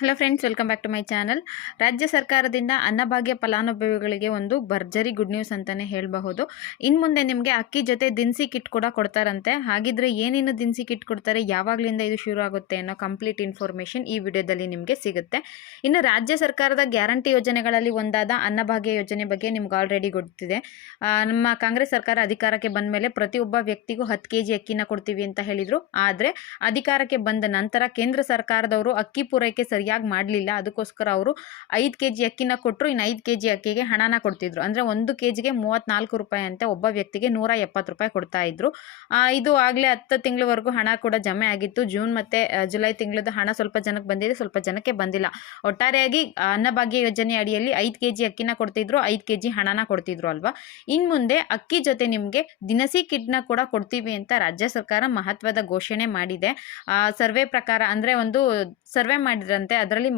Hello friends, welcome back to my channel. ರಾಜ್ಯ ಸರ್ಕಾರದಿಂದ ಅನ್ನಭಾಗ್ಯ ಫಲಾನುಭವಿಗಳಿಗೆ ಒಂದು ಭರ್ಜರಿ ಗುಡ್ ನ್ಯೂಸ್ ಅಂತಲೇ ಹೇಳಬಹುದು. ಇನ್ನು ಮುಂದೆ ನಿಮಗೆ ಅಕ್ಕಿ ಜೊತೆ ದಿನಸಿ ಕಿಟ್ ಕೂಡ ಕೊಡ್ತಾರಂತೆ. ಹಾಗಿದ್ರೆ ಏನೇನು ದಿನಸಿ ಕಿಟ್ ಕೊಡ್ತಾರೆ, ಯಾವಾಗಲಿಂದ ಇದು ಶುರು ಆಗುತ್ತೆ ಅನ್ನೋ ಕಂಪ್ಲೀಟ್ ಇನ್ಫಾರ್ಮೇಷನ್ ಈ ವಿಡಿಯೋದಲ್ಲಿ ನಿಮಗೆ ಸಿಗುತ್ತೆ. ಇನ್ನು ರಾಜ್ಯ ಸರ್ಕಾರದ ಗ್ಯಾರಂಟಿ ಯೋಜನೆಗಳಲ್ಲಿ ಒಂದಾದ ಅನ್ನಭಾಗ್ಯ ಯೋಜನೆ ಬಗ್ಗೆ ನಿಮ್ಗೆ ಆಲ್ರೆಡಿ ಗೊತ್ತಿದೆ. ನಮ್ಮ ಕಾಂಗ್ರೆಸ್ ಸರ್ಕಾರ ಅಧಿಕಾರಕ್ಕೆ ಬಂದ ಮೇಲೆ ಪ್ರತಿಯೊಬ್ಬ ವ್ಯಕ್ತಿಗೂ 10 kg ಅಕ್ಕಿನ ಕೊಡ್ತೀವಿ ಅಂತ ಹೇಳಿದರು. ಆದರೆ ಅಧಿಕಾರಕ್ಕೆ ಬಂದ ನಂತರ ಕೇಂದ್ರ ಸರ್ಕಾರದವರು ಅಕ್ಕಿ ಪೂರೈಕೆ ಸರಿಯಾಗಿ ಮಾಡಲಿಲ್ಲ. ಅದಕ್ಕೋಸ್ಕರ ಅವರು 5 kg ಅಕ್ಕಿನ ಕೊಟ್ಟರು. ಇನ್ನು 5 kg ಅಕ್ಕಿಗೆ ಹಣನ ಕೊಡ್ತಿದ್ರು. ಅಂದರೆ 1 kgಗೆ 34 ರೂಪಾಯಿ ಅಂತೆ, ಒಬ್ಬ ವ್ಯಕ್ತಿಗೆ 170 ರೂಪಾಯಿ ಕೊಡ್ತಾ ಇದ್ರು. ಇದು ಆಗಲೇ 10 ತಿಂಗಳವರೆಗೂ ಹಣ ಕೂಡ ಜಮೆ ಆಗಿತ್ತು. ಜೂನ್ ಮತ್ತು ಜುಲೈ ತಿಂಗಳದ ಹಣ ಸ್ವಲ್ಪ ಜನಕ್ಕೆ ಬಂದಿದೆ, ಸ್ವಲ್ಪ ಜನಕ್ಕೆ ಬಂದಿಲ್ಲ. ಒಟ್ಟಾರೆಯಾಗಿ ಅನ್ನಭಾಗ್ಯ ಯೋಜನೆ ಅಡಿಯಲ್ಲಿ 5 kg ಅಕ್ಕಿನ ಕೊಡ್ತಿದ್ರು, 5 kg ಹಣನ ಕೊಡ್ತಿದ್ರು ಅಲ್ವಾ. ಇನ್ನು ಮುಂದೆ ಅಕ್ಕಿ ಜೊತೆ ನಿಮಗೆ ದಿನಸಿ ಕಿಟ್ನ ಕೂಡ ಕೊಡ್ತೀವಿ ಅಂತ ರಾಜ್ಯ ಸರ್ಕಾರ ಮಹತ್ವದ ಘೋಷಣೆ ಮಾಡಿದೆ. ಸರ್ವೆ ಪ್ರಕಾರ ಅಂದರೆ ಒಂದು ಸರ್ವೆ ಮಾಡಿದ್ರಂತೆ. ಅದರಲ್ಲಿ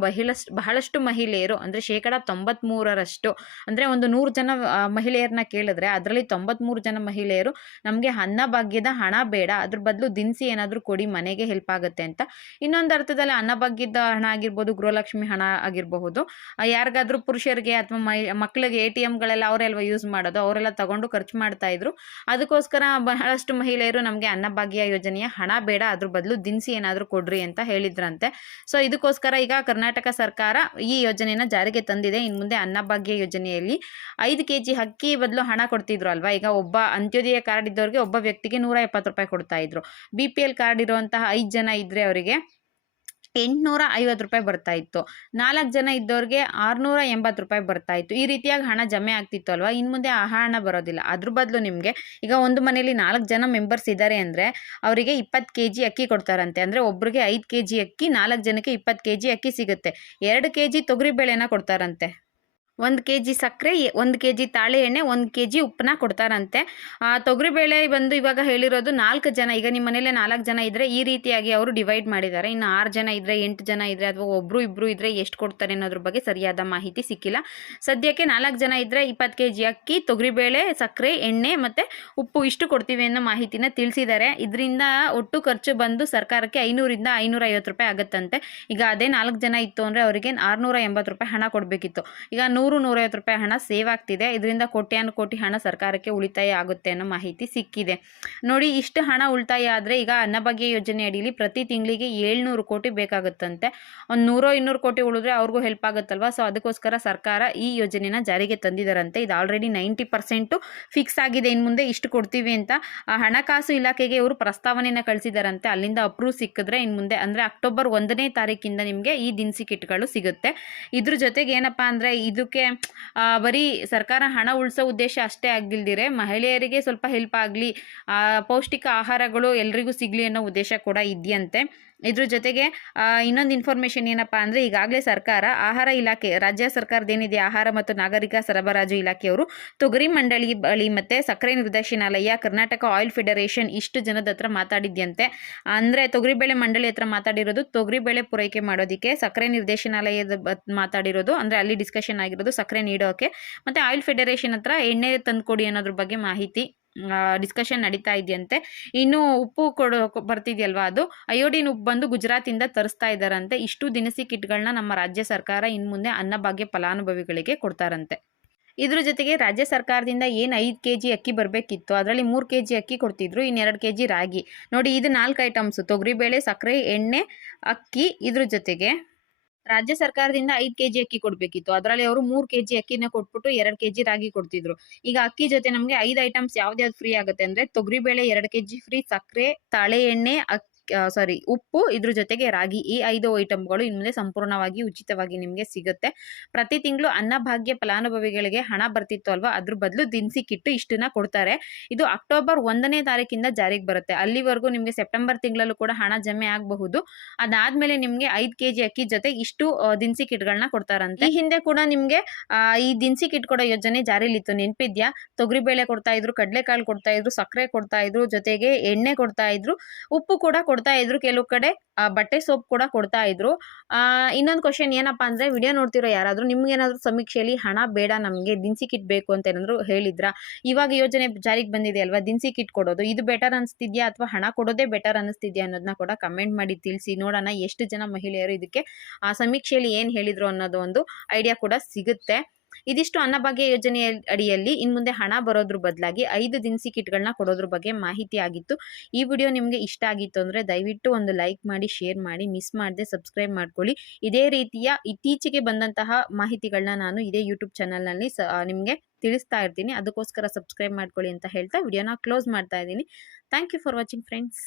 ಬಹಳಷ್ಟು ಮಹಿಳೆಯರು ಅಂದರೆ 93% ಅಂದರೆ ಒಂದು 100 ಜನ ಮಹಿಳೆಯರನ್ನ ಕೇಳಿದ್ರೆ ಅದರಲ್ಲಿ 93 ಜನ ಮಹಿಳೆಯರು ನಮಗೆ ಅನ್ನಭಾಗ್ಯದ ಹಣ ಬೇಡ, ಅದ್ರ ಬದಲು ದಿನಸಿ ಏನಾದರೂ ಕೊಡಿ, ಮನೆಗೆ ಹೆಲ್ಪ್ ಆಗುತ್ತೆ ಅಂತ. ಇನ್ನೊಂದು ಅರ್ಥದಲ್ಲಿ ಅನ್ನಭಾಗ್ಯದ ಹಣ ಆಗಿರ್ಬೋದು, ಗೃಹಲಕ್ಷ್ಮಿ ಹಣ ಆಗಿರಬಹುದು, ಯಾರಿಗಾದ್ರೂ ಪುರುಷರಿಗೆ ಅಥವಾ ಮಕ್ಕಳಿಗೆ ATMಗಳೆಲ್ಲ ಅವರೆಲ್ಲ ಯೂಸ್ ಮಾಡೋದು, ಅವರೆಲ್ಲ ತಗೊಂಡು ಖರ್ಚು ಮಾಡ್ತಾ ಇದ್ರು. ಅದಕ್ಕೋಸ್ಕರ ಬಹಳಷ್ಟು ಮಹಿಳೆಯರು ನಮಗೆ ಅನ್ನಭಾಗ್ಯ ಯೋಜನೆಯ ಹಣ ಬೇಡ, ಅದ್ರ ಬದಲು ದಿನಸಿ ಏನಾದರೂ ಕೊಡ್ರಿ ಅಂತ ಹೇಳಿದ್ರಂತೆ. ಸೊ ಇದಕ್ಕೋಸ್ಕರ ಈಗ ಕರ್ನಾಟಕ ಸರ್ಕಾರ ಈ ಯೋಜನೆಯನ್ನು ಜಾರಿಗೆ ತಂದಿದೆ. ಇನ್ನು ಮುಂದೆ ಅನ್ನಭಾಗ್ಯ ಯೋಜನೆಯಲ್ಲಿ 5 kg ಅಕ್ಕಿ ಬದಲು ಹಣ ಕೊಡ್ತಿದ್ರು ಅಲ್ವಾ. ಈಗ ಒಬ್ಬ ಅಂತ್ಯೋದಯ ಕಾರ್ಡ್ ಇದ್ದವ್ರಿಗೆ ಒಬ್ಬ ವ್ಯಕ್ತಿಗೆ 170 ರೂಪಾಯಿ ಕೊಡ್ತಾ ಇದ್ರು. BPL ಕಾರ್ಡ್ ಇರುವಂತಹ 5 ಜನ ಇದ್ದರೆ ಅವರಿಗೆ 850 ರೂಪಾಯಿ ಬರ್ತಾ ಇತ್ತು. 4 ಜನ ಇದ್ದವ್ರಿಗೆ 680 ರೂಪಾಯಿ ಬರ್ತಾ ಇತ್ತು. ಈ ರೀತಿಯಾಗಿ ಹಣ ಜಮೆ ಆಗ್ತಿತ್ತು ಅಲ್ವಾ. ಇನ್ನು ಮುಂದೆ ಆ ಹಣ ಬರೋದಿಲ್ಲ. ಅದ್ರ ಬದಲು ನಿಮಗೆ ಈಗ ಒಂದು ಮನೆಯಲ್ಲಿ 4 ಜನ ಮೆಂಬರ್ಸ್ ಇದ್ದಾರೆ ಅಂದರೆ ಅವರಿಗೆ 20 kg ಅಕ್ಕಿ ಕೊಡ್ತಾರಂತೆ. ಅಂದರೆ ಒಬ್ಬರಿಗೆ 5 kg ಅಕ್ಕಿ, 4 ಜನಕ್ಕೆ 20 kg ಅಕ್ಕಿ ಸಿಗುತ್ತೆ. 2 kg ತೊಗರಿಬೇಳೆನ ಕೊಡ್ತಾರಂತೆ, 1 kg ಸಕ್ಕರೆ, 1 kg ತಾಳೆ ಎಣ್ಣೆ, 1 kg ಉಪ್ಪನ್ನ ಕೊಡ್ತಾರಂತೆ. ತೊಗರಿಬೇಳೆ ಬಂದು ಇವಾಗ ಹೇಳಿರೋದು 4 ಜನ. ಈಗ ನಿಮ್ಮ ಮನೇಲಿ 4 ಜನ ಇದ್ದರೆ ಈ ರೀತಿಯಾಗಿ ಅವರು ಡಿವೈಡ್ ಮಾಡಿದ್ದಾರೆ. ಇನ್ನು 6 ಜನ ಇದ್ದರೆ, 8 ಜನ ಇದ್ದರೆ ಅಥವಾ ಒಬ್ಬರು ಇಬ್ಬರು ಇದ್ದರೆ ಎಷ್ಟು ಕೊಡ್ತಾರೆ ಅನ್ನೋದ್ರ ಬಗ್ಗೆ ಸರಿಯಾದ ಮಾಹಿತಿ ಸಿಕ್ಕಿಲ್ಲ. ಸದ್ಯಕ್ಕೆ 4 ಜನ ಇದ್ದರೆ 20 kg ಅಕ್ಕಿ, ತೊಗರಿಬೇಳೆ, ಸಕ್ಕರೆ, ಎಣ್ಣೆ ಮತ್ತು ಉಪ್ಪು ಇಷ್ಟು ಕೊಡ್ತೀವಿ ಅನ್ನೋ ಮಾಹಿತಿನ ತಿಳಿಸಿದ್ದಾರೆ. ಇದರಿಂದ ಒಟ್ಟು ಖರ್ಚು ಬಂದು ಸರ್ಕಾರಕ್ಕೆ 500ರಿಂದ 550 ರೂಪಾಯಿ ಆಗುತ್ತಂತೆ. ಈಗ ಅದೇ 4 ಜನ ಇತ್ತು ಅಂದರೆ ಅವರಿಗೆ 680 ರೂಪಾಯಿ ಹಣ ಕೊಡಬೇಕಿತ್ತು. ಈಗ 100-150 ರೂಪಾಯಿ ಹಣ ಸೇವ್ ಆಗ್ತಿದೆ. ಇದರಿಂದ ಕೋಟಿ ಹಣ ಸರ್ಕಾರಕ್ಕೆ ಉಳಿತಾಯ ಆಗುತ್ತೆ ಅನ್ನೋ ಮಾಹಿತಿ ಸಿಕ್ಕಿದೆ. ನೋಡಿ, ಇಷ್ಟು ಹಣ ಉಳಿತಾಯ ಆದರೆ ಈಗ ಅನ್ನಭಾಗ್ಯ ಯೋಜನೆ ಅಡಿಯಲ್ಲಿ ಪ್ರತಿ ತಿಂಗಳಿಗೆ 700 ಕೋಟಿ ಬೇಕಾಗುತ್ತಂತೆ. ಒಂದು 100-200 ಕೋಟಿ ಉಳಿದ್ರೆ ಅವ್ರಿಗೂ ಹೆಲ್ಪ್ ಆಗುತ್ತಲ್ವ. ಸೊ ಅದಕ್ಕೋಸ್ಕರ ಸರ್ಕಾರ ಈ ಯೋಜನೆನ ಜಾರಿಗೆ ತಂದಿದ್ದಾರಂತೆ. ಇದು ಆಲ್ರೆಡಿ 90% ಫಿಕ್ಸ್ ಆಗಿದೆ. ಇನ್ನು ಮುಂದೆ ಇಷ್ಟು ಕೊಡ್ತೀವಿ ಅಂತ ಹಣಕಾಸು ಇಲಾಖೆಗೆ ಇವರು ಪ್ರಸ್ತಾವನೆಯನ್ನು ಕಳಿಸಿದಾರಂತೆ. ಅಲ್ಲಿಂದ ಅಪ್ರೂವ್ ಸಿಕ್ಕಿದ್ರೆ ಇನ್ನು ಮುಂದೆ ಅಂದರೆ ಅಕ್ಟೋಬರ್ 1ನೇ ತಾರೀಕಿಂದ ನಿಮಗೆ ಈ ದಿನಸಿ ಕಿಟ್ಗಳು ಸಿಗುತ್ತೆ. ಇದ್ರ ಜೊತೆಗೆ ಏನಪ್ಪ ಅಂದರೆ ಇದಕ್ಕೆ ಬರೀ ಸರ್ಕಾರ ಹಣ ಉಳಿಸೋ ಉದ್ದೇಶ ಅಷ್ಟೇ ಆಗಿಲ್ದಿರೆ ಮಹಿಳೆಯರಿಗೆ ಸ್ವಲ್ಪ ಹೆಲ್ಪ್ ಆಗಲಿ, ಪೌಷ್ಟಿಕ ಆಹಾರಗಳು ಎಲ್ರಿಗೂ ಸಿಗಲಿ ಅನ್ನೋ ಉದ್ದೇಶ ಕೂಡ ಇದೆಯಂತೆ. ಇದ್ರ ಜೊತೆಗೆ ಇನ್ನೊಂದು ಇನ್ಫಾರ್ಮೇಷನ್ ಏನಪ್ಪ ಅಂದರೆ ಈಗಾಗಲೇ ಸರ್ಕಾರ ಆಹಾರ ಇಲಾಖೆ, ರಾಜ್ಯ ಸರ್ಕಾರದೇನಿದೆ ಆಹಾರ ಮತ್ತು ನಾಗರಿಕ ಸರಬರಾಜು ಇಲಾಖೆಯವರು ತೊಗರಿ ಮಂಡಳಿ ಬಳಿ ಮತ್ತು ಸಕ್ಕರೆ ನಿರ್ದೇಶನಾಲಯ, ಕರ್ನಾಟಕ ಆಯಿಲ್ ಫೆಡರೇಷನ್ ಇಷ್ಟು ಜನದ ಹತ್ರ ಮಾತಾಡಿದ್ಯಂತೆ. ಅಂದರೆ ತೊಗರಿಬೇಳೆ ಮಂಡಳಿ ಹತ್ರ ಮಾತಾಡಿರೋದು ತೊಗರಿಬೇಳೆ ಪೂರೈಕೆ ಮಾಡೋದಕ್ಕೆ, ಸಕ್ಕರೆ ನಿರ್ದೇಶನಾಲಯದ ಮಾತಾಡಿರೋದು ಅಂದರೆ ಅಲ್ಲಿ ಡಿಸ್ಕಷನ್ ಆಗಿರೋದು ಸಕ್ಕರೆ ನೀಡೋಕೆ, ಮತ್ತು ಆಯಿಲ್ ಫೆಡರೇಷನ್ ಹತ್ರ ಎಣ್ಣೆ ತಂದುಕೊಡಿ ಅನ್ನೋದ್ರ ಬಗ್ಗೆ ಮಾಹಿತಿ ಡಿಸ್ಕಷನ್ ನಡೀತಾ ಇದೆಯಂತೆ. ಇನ್ನು ಉಪ್ಪು ಬರ್ತಿದೆಯಲ್ವಾ, ಅದು ಅಯೋಡಿನ್ ಉಪ್ಪು ಬಂದು ಗುಜರಾತಿಂದ ತರಿಸ್ತಾ ಇದ್ದಾರಂತೆ. ಇಷ್ಟು ದಿನಸಿ ಕಿಟ್ಗಳನ್ನ ನಮ್ಮ ರಾಜ್ಯ ಸರ್ಕಾರ ಇನ್ನು ಮುಂದೆ ಅನ್ನಭಾಗ್ಯ ಫಲಾನುಭವಿಗಳಿಗೆ ಕೊಡ್ತಾರಂತೆ. ಇದ್ರ ಜೊತೆಗೆ ರಾಜ್ಯ ಸರ್ಕಾರದಿಂದ ಏನು 5 kg ಅಕ್ಕಿ ಬರಬೇಕಿತ್ತು ಅದರಲ್ಲಿ 3 kg ಅಕ್ಕಿ ಕೊಡ್ತಿದ್ರು, ಇನ್ನು 2 kg ರಾಗಿ. ನೋಡಿ, ಇದು 4 ಐಟಮ್ಸು: ತೊಗರಿಬೇಳೆ, ಸಕ್ಕರೆ, ಎಣ್ಣೆ, ಅಕ್ಕಿ. ಇದ್ರ ಜೊತೆಗೆ ರಾಜ್ಯ ಸರ್ಕಾರದಿಂದ 5 kg ಅಕ್ಕಿ ಕೊಡಬೇಕಿತ್ತು, ಅದರಲ್ಲಿ ಅವರು 3 kg ಅಕ್ಕಿನ ಕೊಟ್ಬಿಟ್ಟು 2 kg ರಾಗಿ ಕೊಡ್ತಿದ್ರು. ಈಗ ಅಕ್ಕಿ ಜೊತೆ ನಮಗೆ 5 ಐಟಮ್ಸ್ ಯಾವ್ದು ಫ್ರೀ ಆಗುತ್ತೆ ಅಂದರೆ ತೊಗರಿಬೇಳೆ 2 kg ಫ್ರೀ, ಸಕ್ಕರೆ, ತಾಳೆ ಎಣ್ಣೆ, ಉಪ್ಪು, ಇದ್ರ ಜೊತೆಗೆ ರಾಗಿ. ಈ 5 ಐಟಮ್ಗಳು ಇನ್ನು ಮುಂದೆ ಸಂಪೂರ್ಣವಾಗಿ ಉಚಿತವಾಗಿ ನಿಮಗೆ ಸಿಗುತ್ತೆ. ಪ್ರತಿ ತಿಂಗಳು ಅನ್ನಭಾಗ್ಯ ಫಲಾನುಭವಿಗಳಿಗೆ ಹಣ ಬರ್ತಿತ್ತು ಅಲ್ವಾ, ಅದ್ರ ಬದಲು ದಿನಸಿ ಕಿಟ್ಟು ಇಷ್ಟನ್ನ ಕೊಡ್ತಾರೆ. ಇದು ಅಕ್ಟೋಬರ್ 1ನೇ ತಾರೀಕಿಂದ ಜಾರಿಗೆ ಬರುತ್ತೆ. ಅಲ್ಲಿವರೆಗೂ ನಿಮಗೆ ಸೆಪ್ಟೆಂಬರ್ ತಿಂಗಳಲ್ಲೂ ಕೂಡ ಹಣ ಜಮೆ ಆಗಬಹುದು. ಅದಾದಮೇಲೆ ನಿಮಗೆ 5 kg ಅಕ್ಕಿ ಜೊತೆ ಇಷ್ಟು ದಿನಸಿ ಕಿಟ್ಗಳನ್ನ ಕೊಡ್ತಾರಂತೆ. ಈ ಹಿಂದೆ ಕೂಡ ನಿಮಗೆ ಈ ದಿನಸಿ ಕಿಟ್ ಕೊಡೋ ಯೋಜನೆ ಜಾರಿಲಿತ್ತು, ನೆನಪಿದ್ಯಾ? ತೊಗರಿಬೇಳೆ ಕೊಡ್ತಾ ಇದ್ರು, ಕಡಲೆಕಾಳು ಕೊಡ್ತಾ ಇದ್ರು, ಸಕ್ಕರೆ ಕೊಡ್ತಾ ಇದ್ರು, ಜೊತೆಗೆ ಎಣ್ಣೆ ಕೊಡ್ತಾ ಇದ್ರು, ಉಪ್ಪು ಕೂಡ ಕೊಡ್ತಾ ಇದ್ರು, ಕೆಲವು ಕಡೆ ಬಟ್ಟೆ ಸೋಪ್ ಕೂಡ ಕೊಡ್ತಾ ಇದ್ರು. ಇನ್ನೊಂದು ಕ್ವಶನ್ ಏನಪ್ಪಾ ಅಂದ್ರೆ, ವಿಡಿಯೋ ನೋಡ್ತಿರೋ ಯಾರಾದ್ರೂ ನಿಮ್ಗೇನಾದ್ರೂ ಸಮೀಕ್ಷೆಯಲ್ಲಿ ಹಣ ಬೇಡ ನಮಗೆ ದಿನಸಿ ಕಿಟ್ ಬೇಕು ಅಂತ ಏನಾದ್ರು ಹೇಳಿದ್ರಾ? ಇವಾಗ ಯೋಜನೆ ಜಾರಿಗೆ ಬಂದಿದೆ ಅಲ್ವಾ, ದಿನಸಿ ಕಿಟ್ ಕೊಡೋದು, ಇದು ಬೆಟರ್ ಅನಿಸ್ತಿದ್ಯಾ ಅಥವಾ ಹಣ ಕೊಡೋದೇ ಬೆಟರ್ ಅನಿಸ್ತಿದ್ಯಾ ಅನ್ನೋದನ್ನ ಕೂಡ ಕಮೆಂಟ್ ಮಾಡಿ ತಿಳಿಸಿ. ನೋಡೋಣ ಎಷ್ಟು ಜನ ಮಹಿಳೆಯರು ಇದಕ್ಕೆ ಸಮೀಕ್ಷೆಯಲ್ಲಿ ಏನ್ ಹೇಳಿದ್ರು ಅನ್ನೋದು ಒಂದು ಐಡಿಯಾ ಕೂಡ ಸಿಗುತ್ತೆ. ಇದಿಷ್ಟು ಅನ್ನಭಾಗ್ಯ ಯೋಜನೆಯ ಅಡಿಯಲ್ಲಿ ಇನ್ ಮುಂದೆ ಹಣ ಬರೋದ್ರ ಬದಲಾಗಿ 5 ದಿನಸಿ ಕಿಟ್ಗಳನ್ನ ಕೊಡೋದ್ರ ಬಗ್ಗೆ ಮಾಹಿತಿ ಆಗಿತ್ತು. ಈ ವಿಡಿಯೋ ನಿಮಗೆ ಇಷ್ಟ ಆಗಿತ್ತು ಅಂದ್ರೆ ದಯವಿಟ್ಟು ಒಂದು ಲೈಕ್ ಮಾಡಿ, ಶೇರ್ ಮಾಡಿ, ಮಿಸ್ ಮಾಡದೆ ಸಬ್ಸ್ಕ್ರೈಬ್ ಮಾಡ್ಕೊಳ್ಳಿ. ಇದೇ ರೀತಿಯ ಇತ್ತೀಚೆಗೆ ಬಂದಂತಹ ಮಾಹಿತಿಗಳನ್ನ ನಾನು ಇದೇ ಯೂಟ್ಯೂಬ್ ಚಾನಲ್ನಲ್ಲಿ ನಿಮಗೆ ತಿಳಿಸ್ತಾ ಇರ್ತೀನಿ. ಅದಕ್ಕೋಸ್ಕರ ಸಬ್ಸ್ಕ್ರೈಬ್ ಮಾಡ್ಕೊಳ್ಳಿ ಅಂತ ಹೇಳ್ತಾ ವಿಡಿಯೋನ ಕ್ಲೋಸ್ ಮಾಡ್ತಾ ಇದ್ದೀನಿ. Thank you for watching friends.